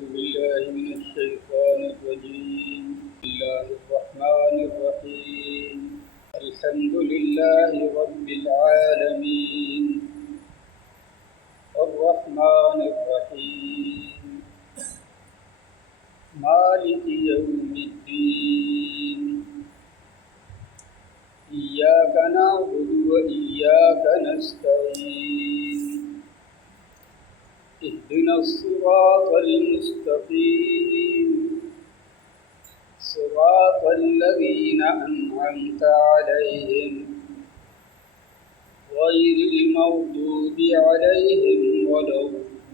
بالله من الشيطان الرجيم. بسم الله الرحمن الرحيم. الحمد لله رب العالمين الرحمن الرحيم مالك يوم الدين إياك نعبد وإياك نستعين اهدنا الصراط المستقيم صراط الذين أنعمت عليهم غير المغضوب عليهم ولا الضالين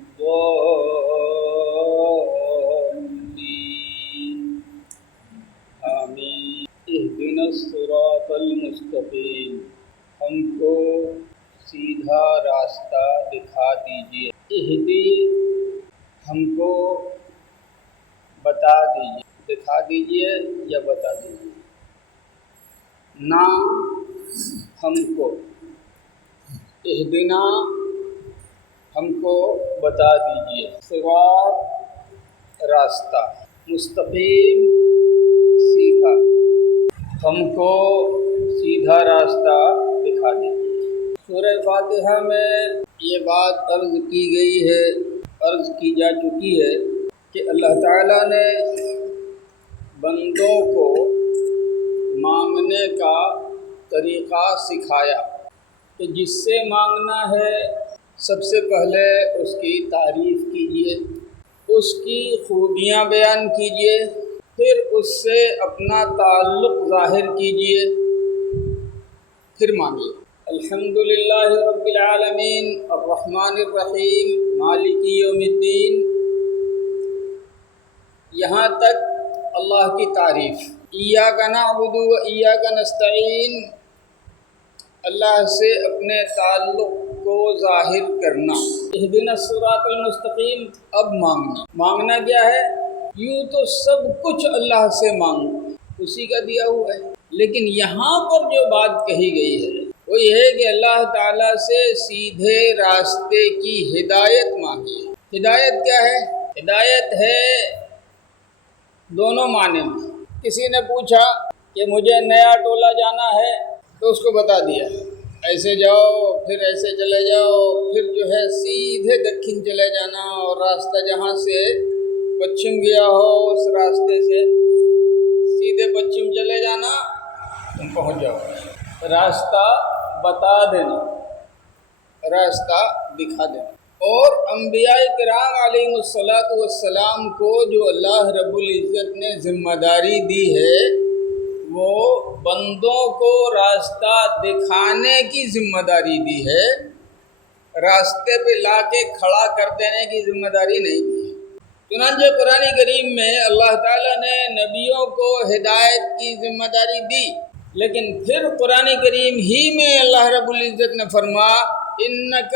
آمين. اهدنا الصراط المستقيم، ہم کو سیدھا راستہ دکھا دیجیے. اہدی ہم کو بتا دیجیے، دکھا دیجیے یا بتا دیجیے. نا ہم کو، اہدنا ہم کو بتا دیجیے. صراط راستہ، مستقیم سیدھا، ہم کو سیدھا راستہ دکھا دیجیے. سورہ فاتحہ میں یہ بات عرض کی گئی ہے، عرض کی جا چکی ہے کہ اللہ تعالیٰ نے بندوں کو مانگنے کا طریقہ سکھایا کہ جس سے مانگنا ہے سب سے پہلے اس کی تعریف کیجیے، اس کی خوبیاں بیان کیجیے، پھر اس سے اپنا تعلق ظاہر کیجیے، پھر مانگیے. الحمدللہ رب العالمین الرحمن الرحیم مالک یوم الدین، یہاں تک اللہ کی تعریف. ایاک نعبد و ایاک نستعین، اللہ سے اپنے تعلق کو ظاہر کرنا. اہدنا الصراط المستقیم، اب مانگنا کیا ہے؟ یوں تو سب کچھ اللہ سے مانگو، اسی کا دیا ہوا ہے، لیکن یہاں پر جو بات کہی گئی ہے وہ یہ ہے کہ اللہ تعالیٰ سے سیدھے راستے کی ہدایت مانگیے. ہدایت کیا ہے؟ ہدایت ہے دونوں معنی میں. کسی نے پوچھا کہ مجھے نیا ٹولہ جانا ہے تو اس کو بتا دیا ایسے جاؤ، پھر ایسے چلے جاؤ، پھر جو ہے سیدھے دکھن چلے جانا، اور راستہ جہاں سے پچھم گیا ہو اس راستے سے سیدھے پچھم چلے جانا، تم پہنچ جاؤ. راستہ بتا دینا، راستہ دکھا دینا. اور انبیاء کرام علیہ السلام کو جو اللہ رب العزت نے ذمہ داری دی ہے وہ بندوں کو راستہ دکھانے کی ذمہ داری دی ہے، راستے پہ لا کے کھڑا کر دینے کی ذمہ داری نہیں دی. چنانچہ قرآن کریم میں اللہ تعالیٰ نے نبیوں کو ہدایت کی ذمہ داری دی، لیکن پھر قرآن کریم ہی میں اللہ رب العزت نے فرمایا انک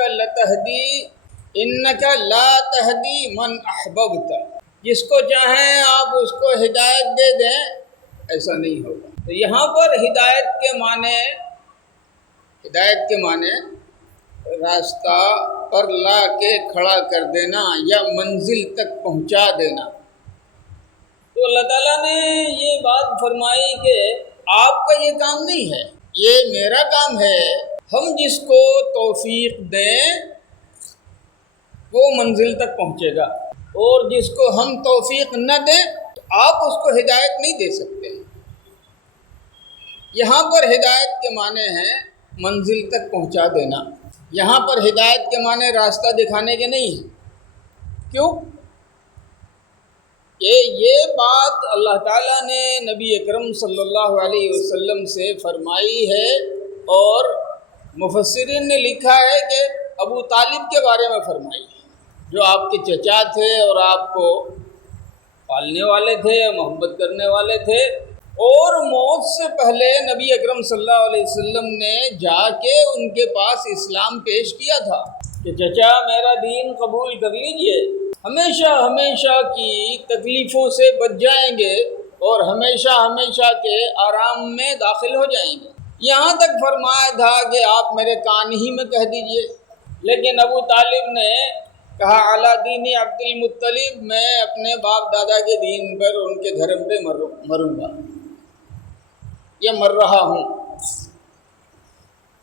لا تہدی من احببت، جس کو چاہیں آپ اس کو ہدایت دے دیں، ایسا نہیں ہوگا. تو یہاں پر ہدایت کے معنی راستہ پر لا کے کھڑا کر دینا یا منزل تک پہنچا دینا. تو اللہ تعالیٰ نے یہ بات فرمائی کہ آپ کا یہ کام نہیں ہے، یہ میرا کام ہے. ہم جس کو توفیق دیں وہ منزل تک پہنچے گا، اور جس کو ہم توفیق نہ دیں تو آپ اس کو ہدایت نہیں دے سکتے. یہاں پر ہدایت کے معنی ہیں منزل تک پہنچا دینا. یہاں پر ہدایت کے معنی راستہ دکھانے کے نہیں ہیں. کیوں؟ کہ یہ بات اللہ تعالیٰ نے نبی اکرم صلی اللہ علیہ وسلم سے فرمائی ہے، اور مفسرین نے لکھا ہے کہ ابو طالب کے بارے میں فرمائی ہے، جو آپ کے چچا تھے اور آپ کو پالنے والے تھے، محبت کرنے والے تھے. اور موت سے پہلے نبی اکرم صلی اللہ علیہ وسلم نے جا کے ان کے پاس اسلام پیش کیا تھا کہ چچا میرا دین قبول کر لیجئے، ہمیشہ کی تکلیفوں سے بچ جائیں گے اور ہمیشہ کے آرام میں داخل ہو جائیں گے. یہاں تک فرمایا تھا کہ آپ میرے کان ہی میں کہہ دیجئے، لیکن ابو طالب نے کہا اعلیٰ دین عبد المطلب، میں اپنے باپ دادا کے دین پر، ان کے دھرم پہ مروں گا یا مر رہا ہوں۔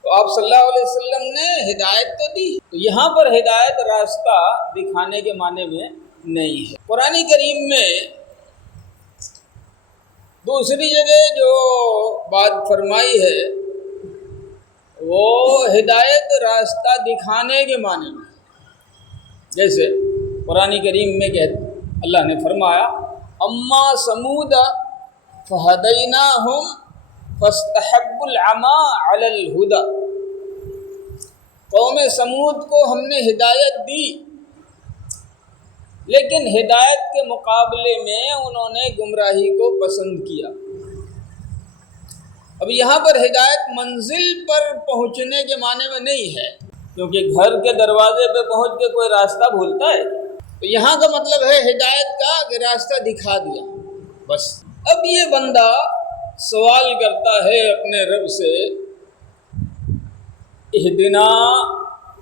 تو آپ صلی اللہ علیہ وسلم نے ہدایت تو دی، تو یہاں پر ہدایت راستہ دکھانے کے معنی میں نہیں ہے۔ قرآن کریم میں دوسری جگہ جو بات فرمائی ہے وہ ہدایت راستہ دکھانے کے معنی میں، جیسے قرآن کریم میں اللہ نے فرمایا اما سمود فہدیناہم فاستحبوا العمی علی الہدی، قوم سمود کو ہم نے ہدایت دی لیکن ہدایت کے مقابلے میں انہوں نے گمراہی کو پسند کیا۔ اب یہاں پر ہدایت منزل پر پہنچنے کے معنی میں نہیں ہے، کیونکہ گھر کے دروازے پہ پہنچ کے کوئی راستہ بھولتا ہے، تو یہاں کا مطلب ہے ہدایت کا کہ راستہ دکھا دیا بس۔ اب یہ بندہ سوال کرتا ہے اپنے رب سے اہدنا،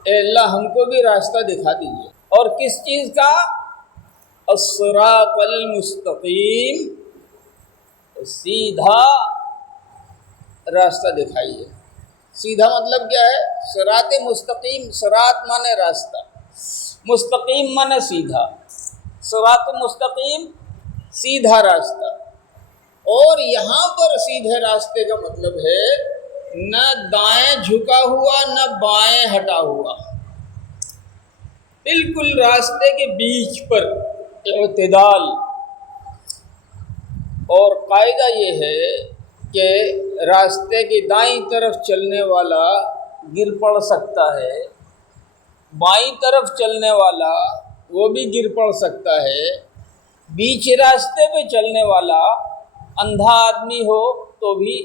اے اللہ ہم کو بھی راستہ دکھا دیجیے، اور کس چیز کا؟ الصراط المستقیم، سیدھا راستہ دکھائیے۔ سیدھا مطلب کیا ہے؟ صراط مستقیم، صراط مانے راستہ، مستقیم مانے سیدھا، صراط مستقیم سیدھا راستہ۔ اور یہاں پر سیدھے راستے کا مطلب ہے نہ دائیں جھکا ہوا نہ بائیں ہٹا ہوا، بالکل راستے کے بیچ پر اعتدال۔ اور قاعدہ یہ ہے کہ راستے کی دائیں طرف چلنے والا گر پڑ سکتا ہے، بائیں طرف چلنے والا وہ بھی گر پڑ سکتا ہے، بیچ راستے پہ چلنے والا اندھا آدمی ہو تو بھی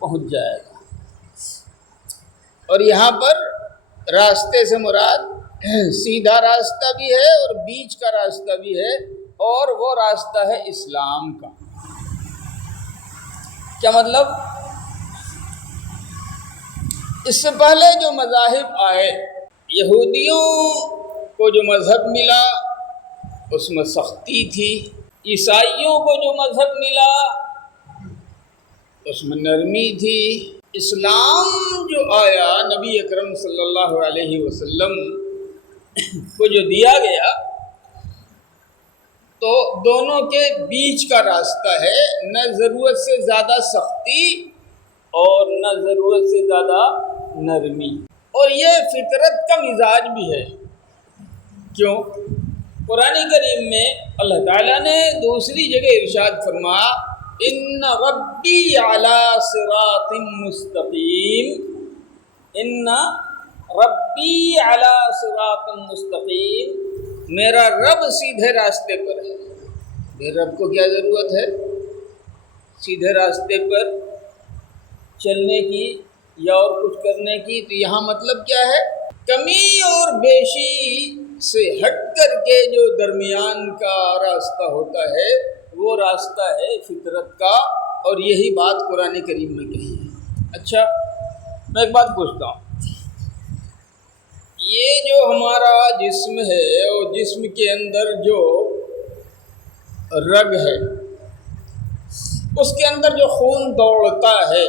پہنچ جائے گا۔ اور یہاں پر راستے سے مراد سیدھا راستہ بھی ہے اور بیچ کا راستہ بھی ہے، اور وہ راستہ ہے اسلام کا۔ کیا مطلب؟ اس سے پہلے جو مذاہب آئے، یہودیوں کو جو مذہب ملا اس میں سختی تھی، عیسائیوں کو جو مذہب ملا اس میں نرمی تھی، اسلام جو آیا نبی اکرم صلی اللہ علیہ وسلم کو جو دیا گیا تو دونوں کے بیچ کا راستہ ہے، نہ ضرورت سے زیادہ سختی اور نہ ضرورت سے زیادہ نرمی۔ اور یہ فطرت کا مزاج بھی ہے۔ کیوں؟ قرآن کریم میں اللہ تعالیٰ نے دوسری جگہ ارشاد فرمایا ان ربی علی صراط مستقیم، ان ربی علی صراط مستقیم، میرا رب سیدھے راستے پر ہے۔ میرے رب کو کیا ضرورت ہے سیدھے راستے پر چلنے کی یا اور کچھ کرنے کی؟ تو یہاں مطلب کیا ہے؟ کمی اور بیشی سے ہٹ کر کے جو درمیان کا راستہ ہوتا ہے وہ راستہ ہے فطرت کا، اور یہی بات قرآن کریم میں کہی ہے۔ اچھا، میں ایک بات پوچھتا ہوں، یہ جو ہمارا جسم ہے اور جسم کے اندر جو رگ ہے اس کے اندر جو خون دوڑتا ہے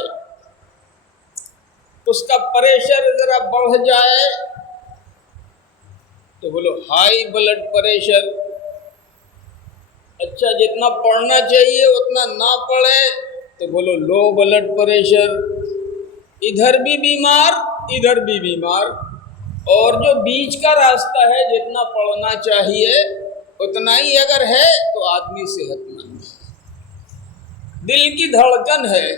اس کا پریشر ذرا بڑھ جائے تو بولو ہائی بلڈ پریشر، اچھا جتنا پڑھنا چاہیے اتنا نہ پڑھے تو بولو لو بلڈ پریشر، ادھر بھی بیمار ادھر بھی بیمار۔ اور جو بیچ کا راستہ ہے جتنا پڑھنا چاہیے اتنا ہی اگر ہے تو آدمی صحت مند ہے۔ دل کی دھڑکن ہے،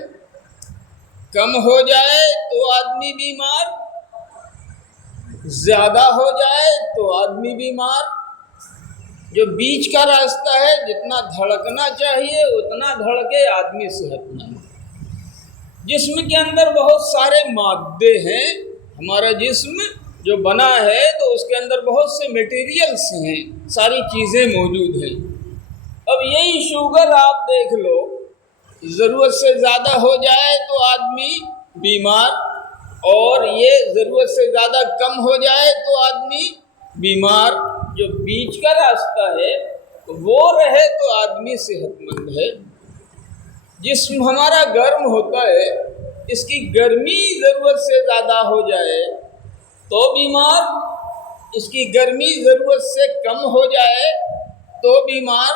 کم ہو جائے تو آدمی بیمار، زیادہ ہو جائے تو آدمی بیمار۔ جو بیچ کا راستہ ہے جتنا دھڑکنا چاہیے اتنا دھڑکے آدمی صحت مند۔ جسم کے اندر بہت سارے مادے ہیں، ہمارا جسم جو بنا ہے تو اس کے اندر بہت سے میٹیریلز ہیں، ساری چیزیں موجود ہیں۔ اب یہی شوگر آپ دیکھ لو، ضرورت سے زیادہ ہو جائے تو آدمی بیمار، اور یہ ضرورت سے زیادہ کم ہو جائے تو آدمی بیمار۔ جو بیچ کا راستہ ہے وہ رہے تو آدمی صحت مند ہے۔ جسم ہمارا گرم ہوتا ہے، اس کی گرمی ضرورت سے زیادہ ہو جائے تو بیمار، اس کی گرمی ضرورت سے کم ہو جائے تو بیمار،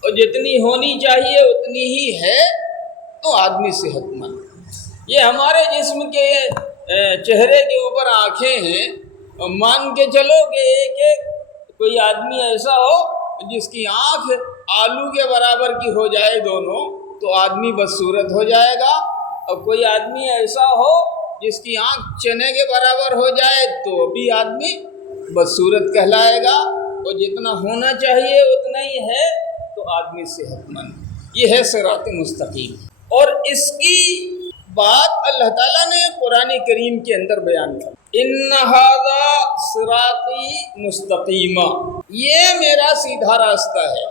اور جتنی ہونی چاہیے اتنی ہی ہے تو آدمی صحت مند۔ یہ ہمارے جسم کے چہرے کے اوپر آنکھیں ہیں، اور مان کے چلو کہ ایک کوئی آدمی ایسا ہو جس کی آنکھ آلو کے برابر کی ہو جائے دونوں تو آدمی بدصورت ہو جائے گا، اور کوئی آدمی ایسا ہو جس کی آنکھ چنے کے برابر ہو جائے تو بھی آدمی بدصورت کہلائے گا، اور جتنا ہونا چاہیے اتنا ہی ہے تو آدمی صحت مند۔ یہ ہے صراط مستقیم، اور اس کی بات اللہ تعالیٰ نے قرآن کریم کے اندر بیان کیا، ان ھذا صراطی مستقیما، یہ میرا سیدھا راستہ ہے،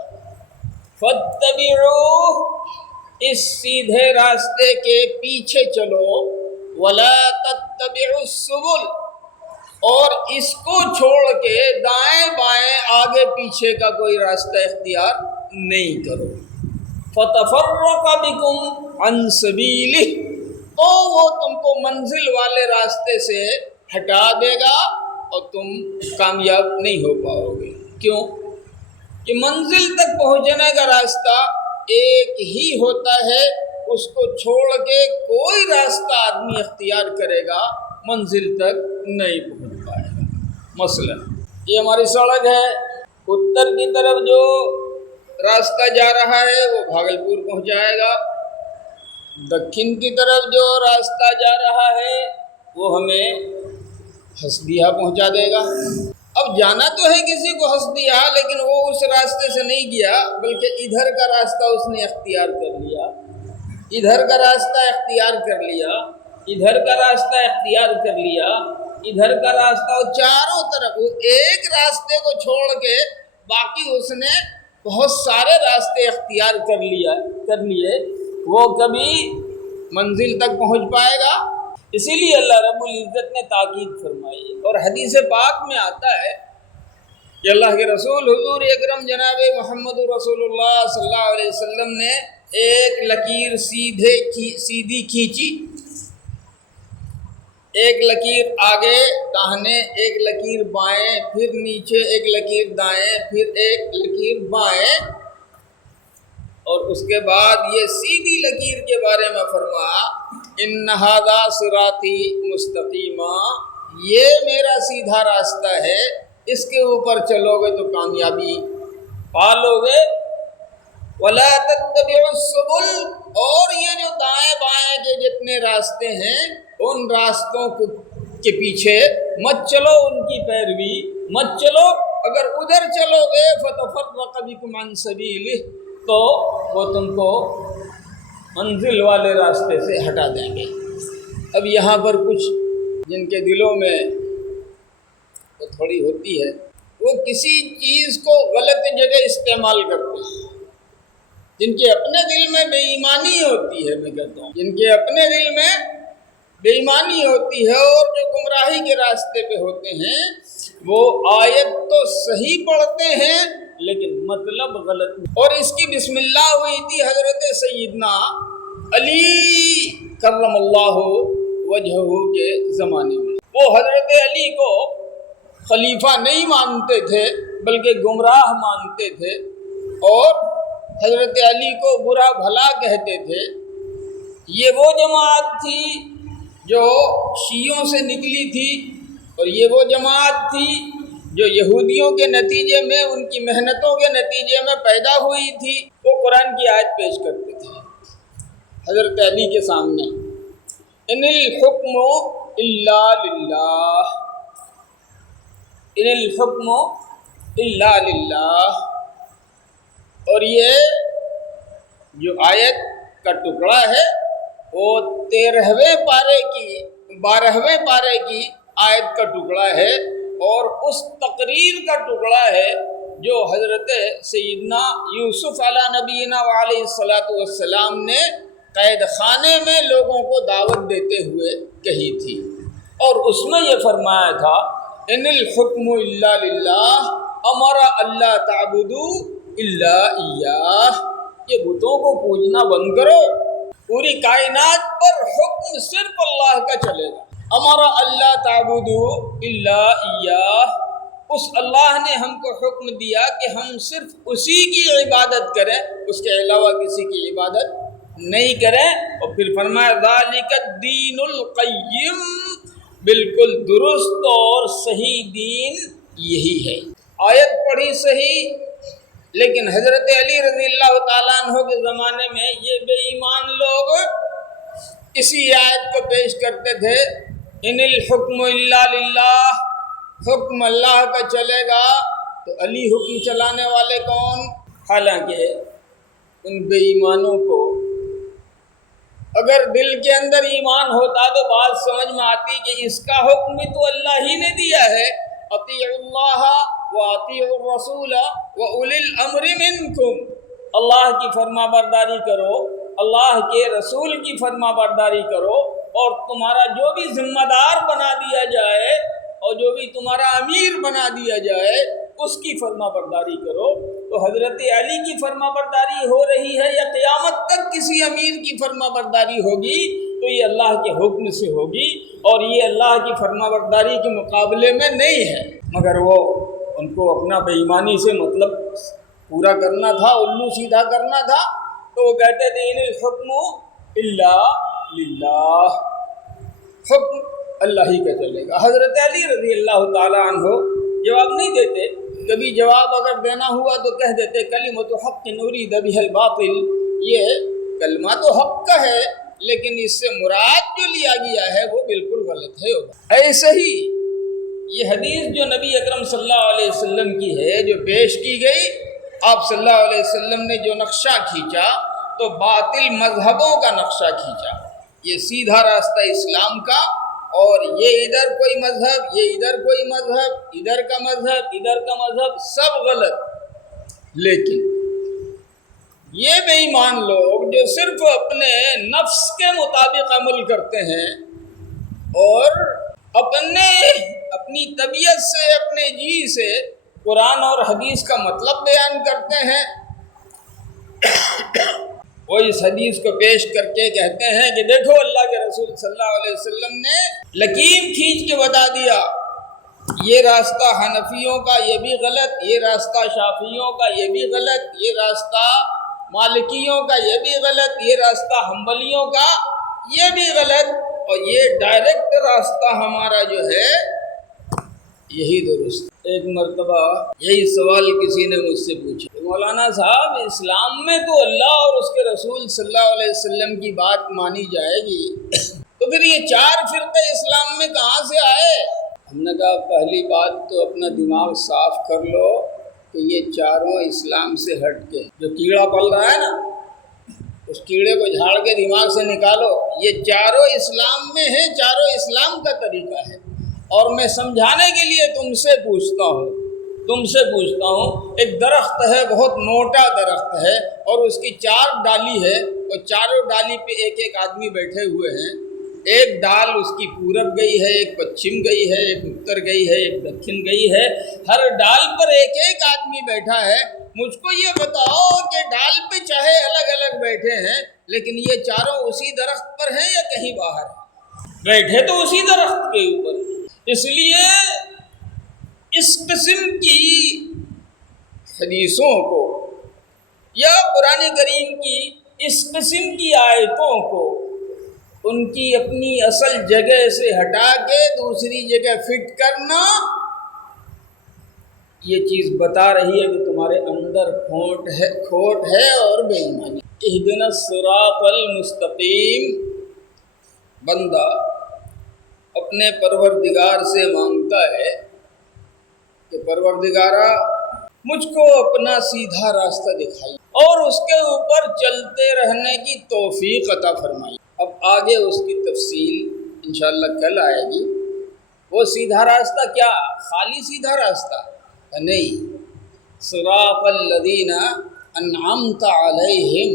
فاتبعوہ، اس سیدھے راستے کے پیچھے چلو، ولا تتبعوا السبل، اور اس کو چھوڑ کے دائیں بائیں آگے پیچھے کا کوئی راستہ اختیار نہیں کرو، فتفرق بکم عن سبیلہ، تو وہ تم کو منزل والے راستے سے ہٹا دے گا اور تم کامیاب نہیں ہو پاؤ گے۔ کیوں کہ منزل تک پہنچنے کا راستہ ایک ہی ہوتا ہے، اس کو چھوڑ کے کوئی راستہ آدمی اختیار کرے گا منزل تک نہیں پہنچ پائے گا۔ مثلا یہ ہماری سڑک ہے، اتر کی طرف جو راستہ جا رہا ہے وہ بھاگلپور پہنچائے گا، دکن کی طرف جو راستہ جا رہا ہے وہ ہمیں ہسدیہ پہنچا دے گا۔ اب جانا تو ہے کسی کو ہسدیہ، لیکن وہ اس راستے سے نہیں گیا بلکہ ادھر کا راستہ اس نے اختیار کر لیا، ادھر کا راستہ اختیار کر لیا، ادھر کا راستہ اختیار کر لیا، ادھر کا راستہ، اور چاروں طرف ایک راستے کو چھوڑ کے باقی اس نے بہت سارے راستے اختیار کر لیے، وہ کبھی منزل تک پہنچ پائے گا۔ اسی لیے اللہ رب العزت نے تاکید فرمائی، اور حدیث پاک میں آتا ہے کہ اللہ کے رسول حضور اکرم جناب محمد رسول اللہ صلی اللہ علیہ وسلم نے ایک لکیر سیدھی کھینچی، ایک لکیر آگے داہنے، ایک لکیر بائیں، پھر نیچے ایک لکیر دائیں، پھر ایک لکیر بائیں، اور اس کے بعد یہ سیدھی لکیر کے بارے میں فرمایا ان ھذا صراطی مستقیما، یہ میرا سیدھا راستہ ہے، اس کے اوپر چلو گے تو کامیابی پالو گے، ولا تتبعوا السبل، اور یہ جو دائیں بائیں کے جتنے راستے ہیں ان راستوں کے پیچھے مت چلو، ان کی پیروی مت چلو، اگر ادھر چلو گے فتفرق بکم عن سبیلہ، تو وہ تم کو منزل والے راستے سے ہٹا دیں گے۔ اب یہاں پر کچھ جن کے دلوں میں وہ تھوڑی ہوتی ہے، وہ کسی چیز کو غلط جگہ استعمال کرتے ہیں، جن کے اپنے دل میں بے ایمانی ہوتی ہے، میں کہتا ہوں جن کے اپنے دل میں بے ایمانی ہوتی ہے اور جو گمراہی کے راستے پہ ہوتے ہیں، وہ آیت تو صحیح پڑھتے ہیں لیکن مطلب غلط، اور اس کی بسم اللہ ہوئی تھی حضرت سیدنا علی کرم اللہ وجہہ کے زمانے میں۔ وہ حضرت علی کو خلیفہ نہیں مانتے تھے بلکہ گمراہ مانتے تھے، اور حضرت علی کو برا بھلا کہتے تھے۔ یہ وہ جماعت تھی جو شیعوں سے نکلی تھی، اور یہ وہ جماعت تھی جو یہودیوں کے نتیجے میں، ان کی محنتوں کے نتیجے میں پیدا ہوئی تھی۔ وہ قرآن کی آیت پیش کرتے تھے حضرت علی کے سامنے، ان الحکم الا للہ، ان الحکم الا للہ، اور یہ جو آیت کا ٹکڑا ہے وہ 12ویں پارے کی آیت کا ٹکڑا ہے، اور اس تقریر کا ٹکڑا ہے جو حضرت سیدنا یوسف علیہ نبینا وعلیہ الصلاۃ والسلام نے قید خانے میں لوگوں کو دعوت دیتے ہوئے کہی تھی، اور اس میں یہ فرمایا تھا ان الحکم الا للہ، امر اللہ تعبدو الا ایاہ، یہ بتوں کو پوجنا بند کرو، پوری کائنات پر حکم صرف اللہ کا چلے گا۔ امر اللہ تعبدو الا ایاہ، اس اللہ نے ہم کو حکم دیا کہ ہم صرف اسی کی عبادت کریں، اس کے علاوہ کسی کی عبادت نہیں کریں۔ اور پھر فرمایا ذالک الدین القیم، بالکل درست اور صحیح دین یہی ہے۔ آیت پڑھی صحیح، لیکن حضرت علی رضی اللہ تعالیٰ عنہ کے زمانے میں یہ بے ایمان لوگ اسی آیت کو پیش کرتے تھے، ان الحکم الا للہ، حکم اللہ کا چلے گا تو علی حکم چلانے والے کون؟ حالانکہ ان بے ایمانوں کو اگر دل کے اندر ایمان ہوتا تو بات سمجھ میں آتی کہ اس کا حکم بھی تو اللہ ہی نے دیا ہے، اطیعوا اللہ واطیعوا الرسول واولی الامر منکم، اللہ کی فرما برداری کرو، اللہ کے رسول کی فرما برداری کرو، اور تمہارا جو بھی ذمہ دار بنا دیا جائے اور جو بھی تمہارا امیر بنا دیا جائے اس کی فرما برداری کرو۔ تو حضرت علی کی فرما برداری ہو رہی ہے یا قیامت تک کسی امیر کی فرما برداری ہوگی تو یہ اللہ کے حکم سے ہوگی، اور یہ اللہ کی فرما برداری کے مقابلے میں نہیں ہے، مگر وہ ان کو اپنا بے ایمانی سے مطلب پورا کرنا تھا، الو سیدھا کرنا تھا، تو وہ کہتے تھے ان الحکم الا للہ، حکم اللہ ہی کا چلے گا۔ حضرت علی رضی اللہ تعالیٰ عنہ جواب نہیں دیتے، کبھی جواب اگر دینا ہوا تو کہہ دیتے کلمۃ حق نرید بہ الباطل، یہ کلمہ تو حق کا ہے لیکن اس سے مراد جو لیا گیا ہے وہ بالکل غلط ہے۔ ایسے ہی یہ حدیث جو نبی اکرم صلی اللہ علیہ وسلم کی ہے جو پیش کی گئی، آپ صلی اللہ علیہ وسلم نے جو نقشہ کھینچا تو باطل مذہبوں کا نقشہ کھینچا، یہ سیدھا راستہ اسلام کا، اور یہ ادھر کوئی مذہب، یہ ادھر کوئی مذہب، ادھر کا مذہب، ادھر کا مذہب، سب غلط۔ لیکن یہ بے ایمان لوگ جو صرف اپنے نفس کے مطابق عمل کرتے ہیں اور اپنی طبیعت سے، اپنے جی سے قرآن اور حدیث کا مطلب بیان کرتے ہیں، وہ اس حدیث کو پیش کر کے کہتے ہیں کہ دیکھو اللہ کے رسول صلی اللہ علیہ وسلم نے لکیر کھینچ کے بتا دیا، یہ راستہ حنفیوں کا یہ بھی غلط، یہ راستہ شافعیوں کا یہ بھی غلط، یہ راستہ مالکیوں کا یہ بھی غلط، یہ راستہ حنبلیوں کا یہ بھی غلط، اور یہ ڈائریکٹ راستہ ہمارا جو ہے یہی درست۔ ایک مرتبہ یہی سوال کسی نے مجھ سے پوچھا کہ مولانا صاحب اسلام میں تو اللہ اور اس کے رسول صلی اللہ علیہ وسلم کی بات مانی جائے گی، تو پھر یہ چار فرقے اسلام میں کہاں سے آئے؟ ہم نے کہا پہلی بات تو اپنا دماغ صاف کر لو کہ یہ چاروں اسلام سے ہٹ کے، جو کیڑا پل رہا ہے نا اس کیڑے کو جھاڑ کے دماغ سے نکالو، یہ چاروں اسلام میں ہیں، چاروں اسلام کا طریقہ ہے۔ اور میں سمجھانے کے لیے تم سے پوچھتا ہوں، ایک درخت ہے، بہت موٹا درخت ہے اور اس کی 4 ڈالی ہے، اور چاروں ڈالی پہ ایک ایک آدمی بیٹھے ہوئے ہیں، ایک ڈال اس کی پورب گئی ہے، ایک پچھم گئی ہے، ایک اتر گئی ہے، ایک دکھن گئی ہے، ہر ڈال پر ایک ایک آدمی بیٹھا ہے۔ مجھ کو یہ بتاؤ کہ ڈال پہ چاہے الگ الگ بیٹھے ہیں لیکن یہ چاروں اسی درخت پر ہیں یا کہیں باہر ہیں؟ بیٹھے تو اسی درخت کے اوپر۔ اس لیے اس قسم کی حدیثوں کو یا قرآن کریم کی اس قسم کی آیتوں کو ان کی اپنی اصل جگہ سے ہٹا کے دوسری جگہ فٹ کرنا، یہ چیز بتا رہی ہے کہ تمہارے اندر کھوٹ ہے اور بے ایمانی۔ اہدنا الصراط المستقیم، بندہ اپنے پروردگار سے مانگتا ہے کہ پروردگارا مجھ کو اپنا سیدھا راستہ دکھائی اور اس کے اوپر چلتے رہنے کی توفیق عطا فرمائی۔ اب آگے اس کی تفصیل انشاءاللہ کل آئے گی۔ وہ سیدھا راستہ کیا خالی سیدھا راستہ نہیں، صراط الذین انعمت علیہم،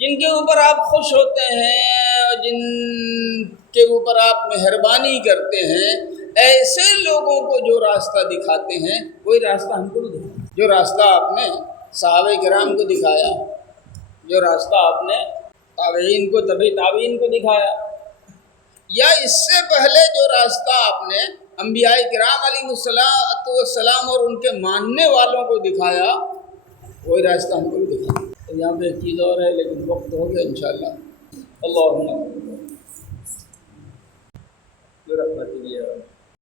جن کے اوپر آپ خوش ہوتے ہیں اور جن کے اوپر آپ مہربانی کرتے ہیں، ایسے لوگوں کو جو راستہ دکھاتے ہیں وہی راستہ ہم کو بھی دکھایا. جو راستہ آپ نے صحابہ کرام کو دکھایا، جو راستہ آپ نے تابعین کو تبع تابعین کو دکھایا، یا اس سے پہلے جو راستہ آپ نے انبیاء کرام علیہ السلام اور ان کے ماننے والوں کو دکھایا، وہی راستہ ہم کو بھی دکھایا. تو یہاں پہ ایک چیز اور ہے لیکن وقت ہو گیا انشاءاللہ. اللہم برحمتک یا